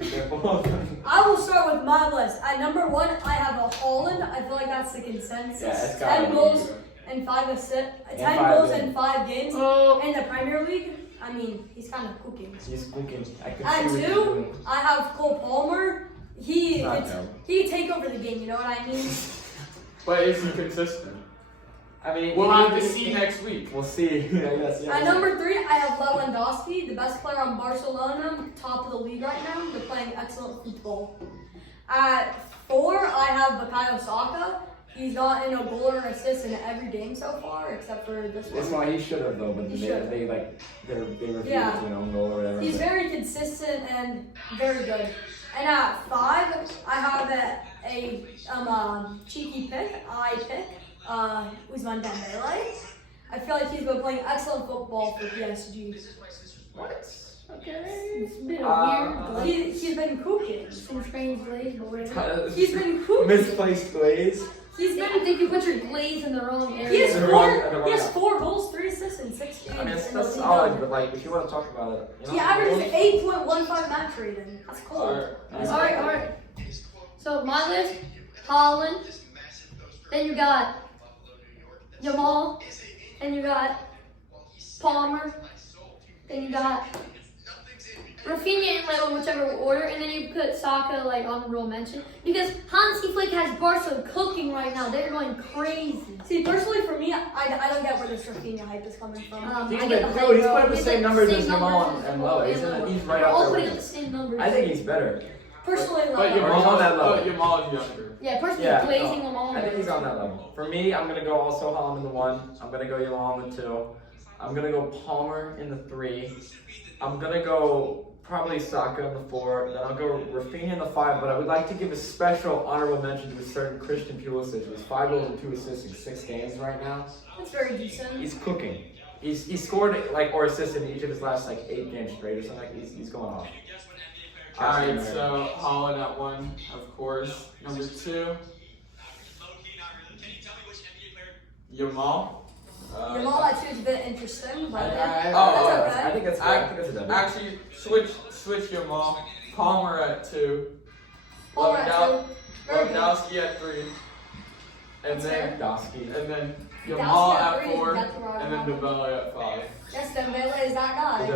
I will start with my list. At number 1, I have a Haaland. I feel like that's the consensus. Yeah, it's 10 goals and 5 assists. 10 goals in 5 games in the Premier League. I mean, he's kind of cooking. He's cooking. At 2, I have Cole Palmer. He can take over the game. You know what I mean? But is he consistent? I mean, We'll have to see next week. We'll see. I guess, yeah. At number 3, I have Lewandowski, the best player on Barcelona, top of the league right now. They're playing excellent football. At 4, I have Bukayo Saka. He's gotten a goal or an assist in every game so far, except for this one. This one he should have though, but they refused to an own goal or whatever. He's very consistent and very good. And at 5, I have a cheeky pick. Ousmane Dembele. I feel like he's been playing excellent football for PSG. What? Okay. It's been a weird glaze. He's been cooking. Some strange glaze, but whatever. He's been cooking. Misplaced glaze. I think you put your glaze in the wrong area. He has 4 goals, 3 assists in 6 games. I mean, that's solid, but like, if you want to talk about it, you know, He averages 8.15 match rating. That's cool. Alright. So my list, Haaland. Then you got Jamal. Then you got Palmer. Then you got Rafinha and Leo, whichever order, and then you put Saka like honorable mention because Hansi Flick has Barca cooking right now. They're going crazy. See, personally for me, I don't get where this Rafinha hype is coming from. He's putting up the same numbers as Jamal and Lowe. He's right They're all up putting there. up the same numbers. I think he's better. Personally, But Leo. Jamal on that level. Jamal is younger. Yeah, personally, Yeah, glazing them all. I think he's on that level. For me, I'm gonna go also Haaland in the 1. I'm gonna go Jamal in the 2. I'm gonna go Palmer in the 3. I'm gonna go probably Saka in the 4. Then I'll go Rafinha in the 5. But I would like to give a special honorable mention to a certain Christian Pulisic, who has 5 goals and 2 assists in 6 games right now. That's very decent. He's cooking. He's scored like or assisted in each of his last like 8 games straight or something. Like he's going off. Alright, so Haaland at 1, of course. Number 2, Jamal. Jamal at 2 is a bit interesting, but I that's okay. think that's a W. Actually, switch Jamal. Palmer at 2. Palmer at 2. Very good. Lewandowski at 3. And That's then Dosky. Jamal Dowski at at 3, 4. that's right. And then Dembele at 5. Yes, Dembele is that guy.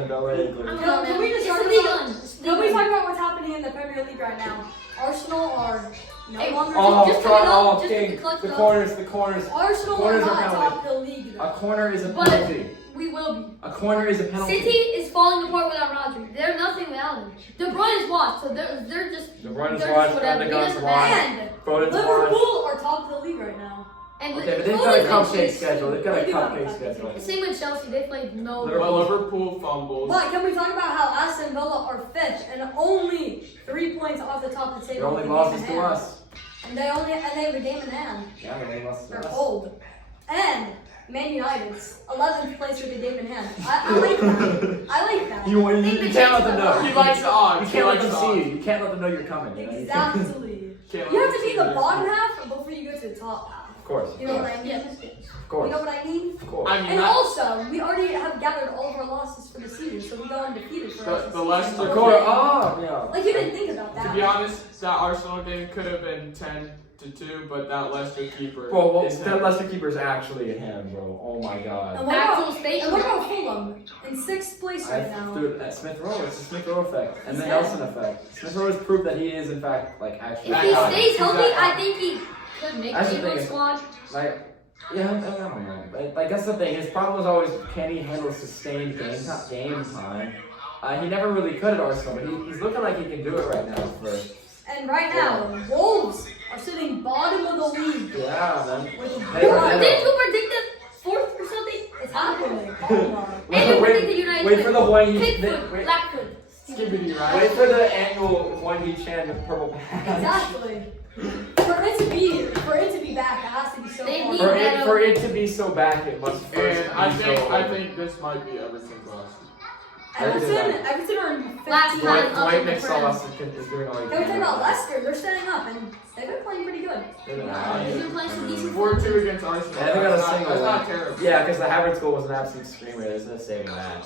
Can we just it's talk a league about- on. Can we talk about what's happening in the Premier League right now? Arsenal are no Hey, longer. just pick it up, just King. pick the clutch The up. corners. Arsenal corners are are not penalty. top of the league. A corner is a But- penalty. We will be. A corner is a penalty. City is falling apart without Rodri. They're nothing without him. De Bruyne is washed, so they're just. De Bruyne is they're washed, just whatever. Gundogan's He doesn't washed. matter. And Foden's washed. Liverpool are top of the league right now. And Okay, but they've got a cupcake schedule. They've got a cupcake schedule. Same with Chelsea. They played no. Liverpool. But Liverpool fumbles. But can we talk about how Aston Villa are 5th and only 3 points off the top of the Their table? only with a loss game is in to hand. us. And they have a game in hand. Yeah, they only lost to They're us. old. And Man United's 11th place with a game in hand. I like that. I like that. You can't let them He know. He likes the odds. You can't let them the see odds. you. You can't let them know you're coming. You know? You can't- Exactly. Can't You let have to them be see the this. bottom half before you go to the top half. Of course. You know what I mean? Yes. Of You course. know what I mean? Of course. I mean, And that- also, we already have gathered all of our losses for the season, so we go undefeated for us. The Leicester Of Like, course. Oh, yeah. you didn't think about that. to be honest, that Arsenal game could have been 10-2, but that Leicester keeper Well, is that Leicester keeper is actually a him, bro. Oh my And god. what Actual about, state. and what about Fulham? In 6th place right now. Dude, that Smith Rowe, it's the Smith Rowe effect. And the He's Nelson effect. Smith Rowe has proved that he is, in fact, like, actually. If That he guy. stays healthy, He's that I guy. think he could make That's the the thing England is- squad. Like, yeah, I don't know. But, like, that's the thing. His problem was always, can he handle sustained game time? He never really could at Arsenal, but he's looking like he can do it right now for. And right now, Wolves are sitting bottom of the league. Yeah, man. With Hey, one. Didn't you predict the 4th or something? It's happening. Come on. And you predicted United. Wait for the Hwang Pigfoot, wait, Blackfoot. Skibbity, right? wait for the annual Hwang Chan with purple patch. Exactly. For it to be back, it has to be so They far. need- For it to be so back, it must first And be I so think this might be Everton's loss. Everton are in 15th. Last time. Dwight McSauce is doing all he Can we can. talk about Leicester? They're setting up and they've been playing pretty good. They've been He's alright. been playing some decent 4-2 against Arsenal. Yeah, they got a That's not- single That's not one. terrible. Yeah, because the Havertz goal was an absolute screamer. There's no saving that.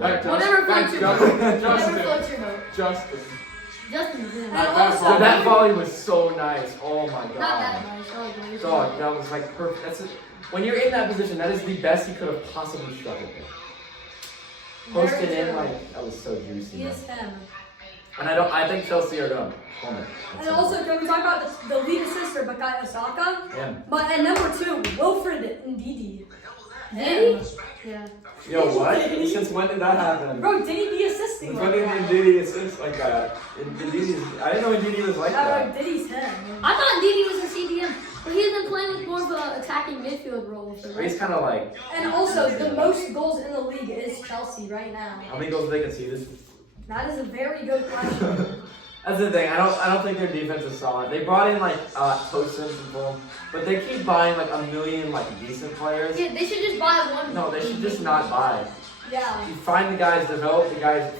That just- Whatever that floats your just- boat. just Whatever it. floats your boat. Justin. Justin's in. And Not also, So that volley was so nice. Oh my Not that god. nice. Oh, good. Dog, that was like perfect. That's it. When you're in that position, that is the best he could have possibly struck it with. Posted very in true. like that was so juicy. He man. is him. And I think Chelsea are gonna win it. And also, can we talk about the lead assistant, Bukayo Saka? Yeah. But at number 2, Wilfred Ndidi. Did he? Yeah. Yo, what? Since when did that happen? Bro, did he be assisting? When like did that? Ndidi assist like that? I didn't know Ndidi was like Yeah, that. bro, Diddy's him. I thought Didi was a CDM, but he's been playing with more of an attacking midfield role. So But he's kind of like, And also, the most goals in the league is Chelsea right now. how many goals did they concede? That is a very good question. That's the thing. I don't think their defense is solid. They brought in like Tosin and Fulham, but they keep buying like a million like decent players. yeah, they should just buy one. No, they should just not buy. Yeah. You find the guys, develop the guys,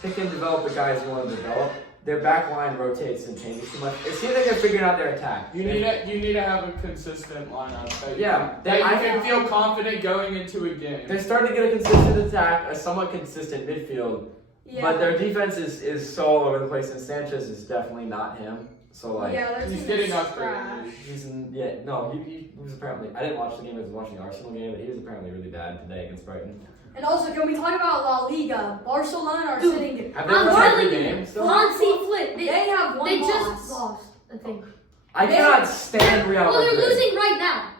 pick and develop the guys you want to develop. Their back line rotates and changes too much. It seems like they're figuring out their attack. You need to have a consistent lineup. Yeah, That you I can feel confident going into a game. They're starting to get a consistent attack, a somewhat consistent midfield, Yeah. but their defense is so all over the place. And Sanchez is definitely not him. So like, yeah, their He's team getting is upgraded. trash. he's he was apparently. I didn't watch the game. I was watching the Arsenal game, but he was apparently really bad today against Brighton. And also, can we talk about La Liga? Barcelona are Dude. sitting. Have they I'm won telling every you, game still? Hansi Flick. They have one They loss. just lost, I think. I cannot stand Real Well, they're Madrid. losing right now.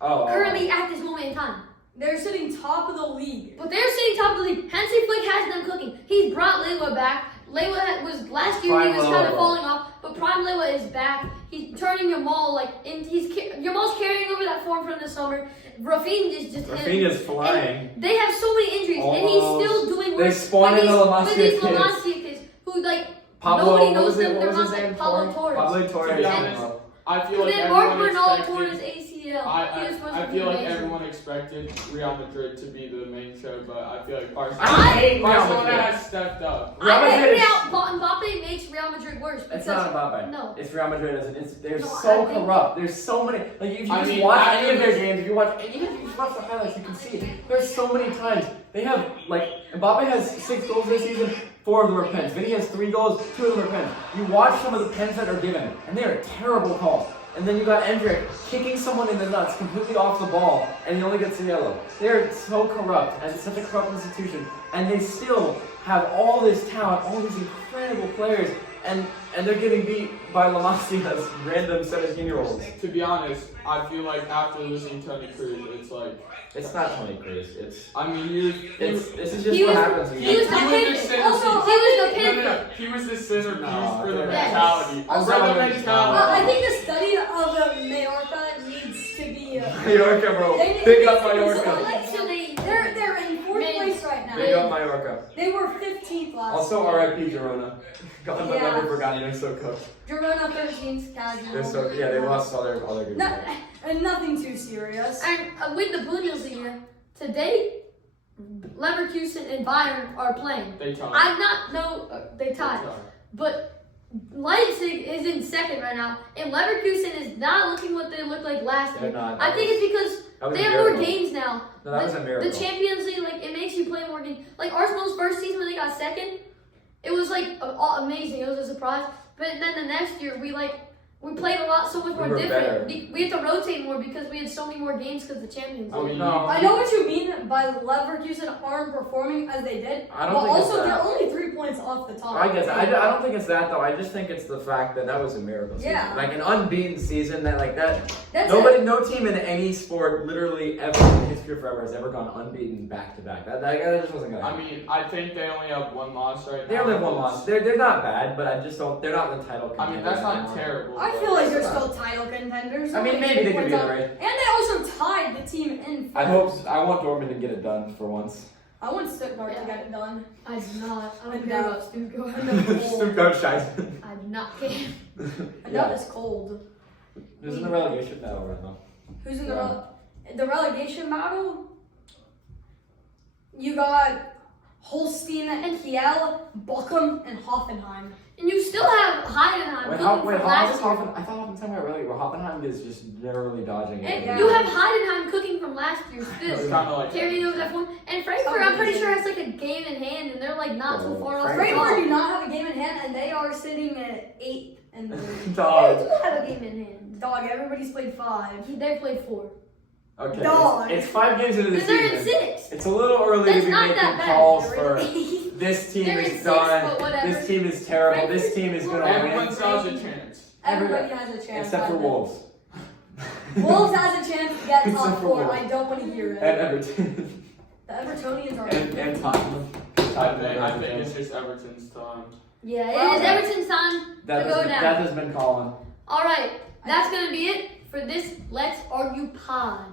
Oh, Currently at this moment in time. They're sitting top of the league. But they're sitting top of the league. Hansi Flick has them cooking. He's brought Lewa back. Lewa was last year he Prime was kind of Lewa. falling off, but Prime Lewa is back. He's turning Yamal Yamal's carrying over that form from the summer. Rafinha is just him. Rafinha's flying. And they have so many injuries, and he's Almost. still doing They work. spawned in the La with Masia these La kids. Masia kids who like Pablo, nobody what knows was it? them. What They're was not his like name? Pablo Torres. Pablo Torres. To be honest, I feel And like then Mark everyone Bernal tore his expected. ACL. He was supposed I to be feel like amazing. everyone expected Real Madrid to be the main show, but I feel like I hate Real Barcelona Madrid. has stepped up. Real I Madrid think is- Mbappe makes Real Madrid worse. It's because- not Mbappe. No. It's Real Madrid as an they're No, so I think- corrupt. There's so many. Like if you I just mean, watch after any of their this- games, if you watch, and even if you just watch the highlights, you can see it. There's so many times they have like Mbappe has 6 goals this season. 4 of them are pens. Vinny has 3 goals. 2 of them are pens. You watch some of the pens that are given, and they are terrible calls. And then you got Endrick kicking someone in the nuts completely off the ball, and he only gets a yellow. They're so corrupt, and it's such a corrupt institution, and they still have all this talent, all these incredible players, and they're getting beat by La Masia's random 17-year-olds. To be honest, I feel like after losing Tony Cruz, it's like, It's not Tony Cruz. It's I mean, this is just He what was- happens. when he you was get- the he pivot. was the Also, centerpiece. He was the No, pivot. no, no. He was the centerpiece No, for the yes. mentality. Also, for the I mentality. I think the study of Mallorca needs to be. Mallorca, bro. They- Big up they- Mallorca. So they They're in 4th Man. place right now. Big up Mallorca. They were 15th last Also, year. R.I.P. Girona. God, but Yeah. never forgot. They're so cooked. Girona 13th casual. They're so they lost all their good. No, and nothing too serious. and with the Bundesliga today, Leverkusen and Bayern are playing. They tied. I'm not they tied, but Leipzig is in second right now, and Leverkusen is not looking what they looked like last They're year. not. I think it's because That was they a have more miracle. games now. No, that was a miracle. The Champions League, like, it makes you play more games. Like, Arsenal's first season when they got second, it was, like, amazing. It was a surprise. But then the next year, we played a lot, so much We more were different. better. We had to rotate more because we had so many more games because of the Champions I League. mean, No. I know what you mean by Leverkusen aren't performing as they did, I don't but think it's also that. they're only 3 points off the top. I guess I don't think it's that though. I just think it's the fact that was a miracle. Season. Yeah. Like an unbeaten season that. That's No team in any sport, literally ever in the history of forever, has ever gone unbeaten back to back. That just wasn't gonna I happen. mean, I think they only have 1 loss right now. They only have 1 loss. They're not bad, but I just don't. They're not the title. I mean, that's not contenders anymore. terrible. I but- feel like they're still title contenders. I mean, Only maybe 3 they could points be in off. the race. And they also tied the team in first. I want Dortmund to get it done for once. I want Stuttgart to Yeah. get it done. I do not. I don't And, care about Stuttgart. Stuttgart Scheiße. I do not care. And Yeah. that is cold. Who's in the relegation battle right now? Who's in Yeah. the relegation battle? You got Holstein and Kiel, Bochum, and Hoffenheim. And you still have Heidenheim Wait, cooking wait, from how last is year. I thought Hoffenheim were really. Well, Hoffenheim is just narrowly dodging it. And Yeah. you have Heidenheim cooking from last year It's still. kind of like Carrying over that form. And Frankfurt, I'm pretty sure, has like a game in hand, and they're like not too far off. Frankfurt do not have a game in hand, and they are sitting at 8th in the league. They Dog. do have a game in hand. Dog, everybody's played 5. They played 4. Okay. Dog. It's 5 games into the Then they're in season. 6. It's a little early That's to be not making that bad. calls They're for in- this team They're in is 6th, done. but whatever. This team is terrible. This team is gonna Everyone win. still has a chance. Everybody has a chance. Except for I know. Wolves. Wolves has a chance to get Except top for 4. Wolves. I don't want to hear And it. Everton. The Evertonians are. and Tottenham. I think it's just Everton's time. Yeah, it Well, is Everton's time That to go has, down. that has been calling. All right, that's gonna be it for this Let's Argue pod.